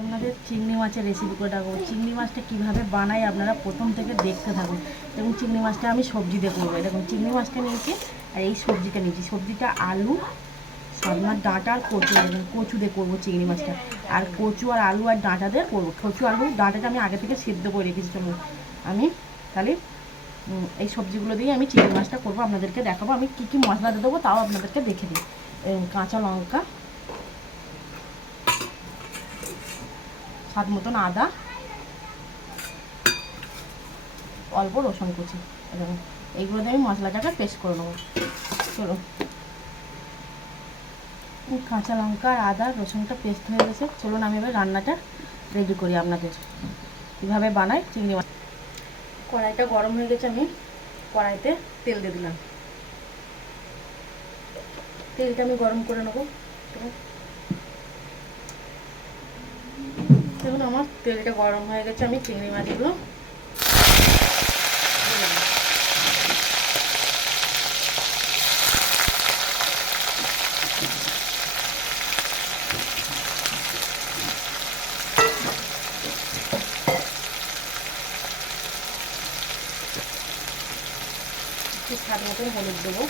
আপনাদের চিংড়ি মাছের রেসিপি করে রাখব চিংড়ি মাছটা কীভাবে বানাই আপনারা প্রথম থেকে দেখতে থাকুন। এবং চিংড়ি মাছটা আমি সবজি দিয়ে করব এরকম চিংড়ি মাছটা নিয়েছি আর এই সবজিটা নিয়েছি। সবজিটা আলু সজনার ডাঁটা আর কচু কচু দিয়ে করব চিংড়ি মাছটা। আর কচু আর আলু আর ডাঁটা দিয়ে করব। কচু আলু ডাঁটাটা আমি আগে থেকে সেদ্ধ করে রেখেছি। চলুন, আমি তাহলে এই সবজিগুলো দিয়ে আমি চিংড়ি মাছটা করব। আপনাদেরকে দেখাবো। আমি কী কী মশলা দিয়ে দেবো তাও আপনাদেরকে দেখে দিই। কাঁচা লঙ্কা স্বাদ মতন আদা, অল্প রসুন কুচি এরকম এইগুলো দিয়ে আমি মশলাটাকে পেস্ট করে নেব। চলো। কাঁচা লঙ্কা আর আদা, রসুনটা পেস্ট হয়ে গেছে। চলুন আমি এবার রান্নাটা রেডি করি আপনাদের। কীভাবে বানাই চিংড়ি মাছ। কড়াইটা গরম হয়ে গেছে, আমি কড়াইতে তেল দিয়ে দিলাম। তেলটা আমি গরম করে নেব। দেখুন আমার তেলটা গরম হয়ে গেছে আমি চিংড়ি মাছগুলো স্বাদ মতন হলুদ দেবো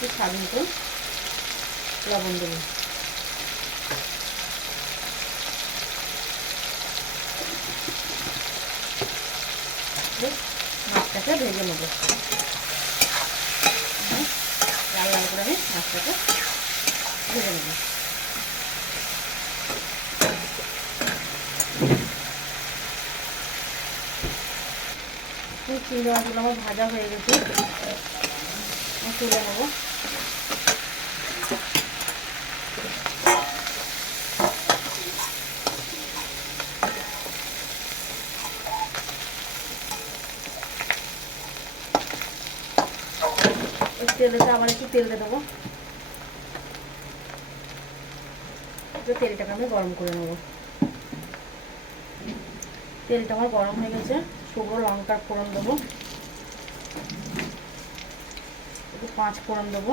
একটু স্বাদ মতন লবণ দেবো মাছটাকে ভেজে নেব। লাল লাল করে আমি মাছটাকে ভেজে নেব। চিংড়ি মাছগুলো আমার ভাজা হয়ে গেছে। তুলে নেব। তেলেতে আবার একটু তেল দিয়ে দেবো। তেলটাকে আমি গরম করে নেব। তেলটা আমার গরম হয়ে গেছে, শুকনো লঙ্কার ফোড়ন দেবো। পাঁচ ফোড়ন দেবো।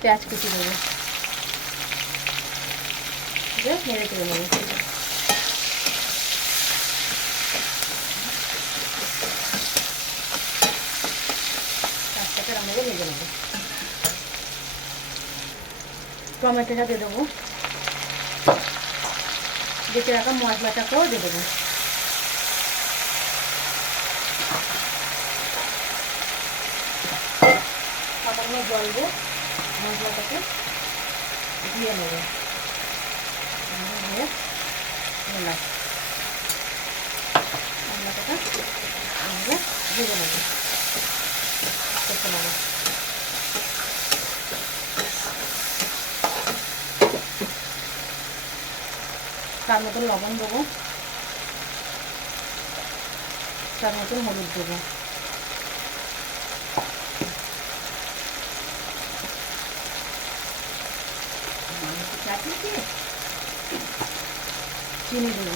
পেঁয়াজ কুচি দেবো। নেড়ে তুলে নেব। টমেটোটা দিয়ে দেবো। বেঁচে রাখা মশলাটাকেও দিয়ে দেবো। জল দিয়ে মশলাটাকে দিয়ে নেব নিলাম মশলাটাকে আমরা ভেজে নেব। করতে তার মতন লবণ দেবো, তার মতন হলুদ দেবো। চিনি দেবো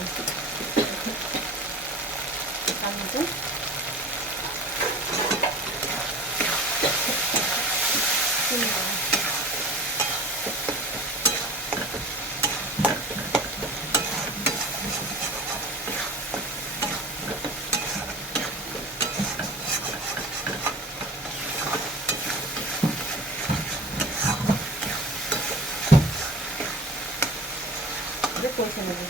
তার মতন চিনি দেবো দিয়ে কষে নেব।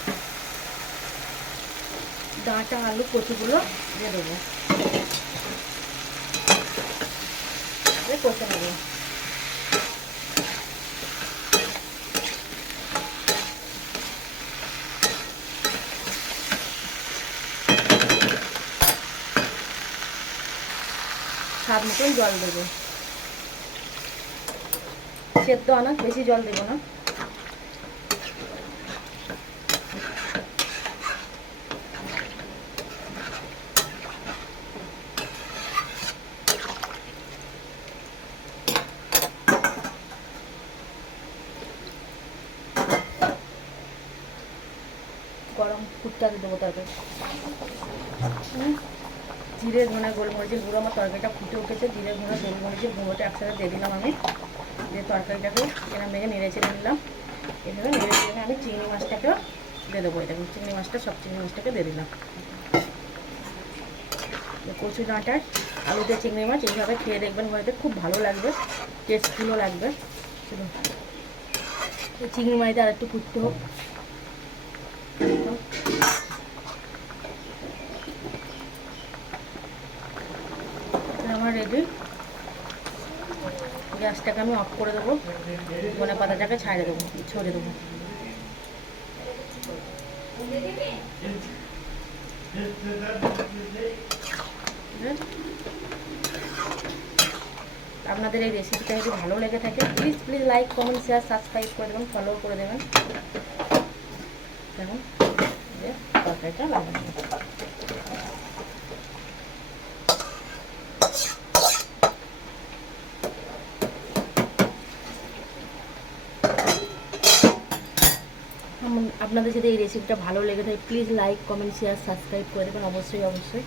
ডাঁটা আলু কচুগুলো দিয়ে দেবো। কষে নেব। স্বাদ মতন জল দেবো। সেদ্ধ আনাজ বেশি জল দেবো না। গরম দিয়ে দেবো তরকারি। জিরে, ধনে, গোলমরিচের গুঁড়ো, আমার তরকারিটা ফুটে উঠেছে। জিরে গুঁড়ো গোলমরিচের গুঁড়োটা একসাথে দিয়ে দিলাম আমি। দিয়ে তরকারিটাকে এরম মেঘে নেড়ে চেড়ে নিলাম। এভাবে নেড়ে চেড়ে আমি চিংড়ি মাছটাকেও দিয়ে দেবো। এটা চিংড়ি মাছটা, সব চিংড়ি মাছটাকে দিয়ে দিলাম। কচু ডাঁটার আলুতে চিংড়ি মাছ, এইভাবে খেয়ে দেখবেন বাড়িতে খুব ভালো লাগবে টেস্টফুলও লাগবে। চিংড়ি মাছটা আর একটু ফুটতে হোক। আমার রেডি গ্যাসটাকে আমি অফ করে দেবো। ধনে পাতাটাকে ছাড়ে দেবো ছড়ে দেবো। আপনাদের এই রেসিপিটা যদি ভালো লেগে থাকে please please like comment share subscribe করে দেবেন ফলো করে দেবেন। আপনাদের যদি এই রেসিপিটা ভালো লেগে থাকে please like comment share subscribe করে দেবেন। অবশ্যই অবশ্যই।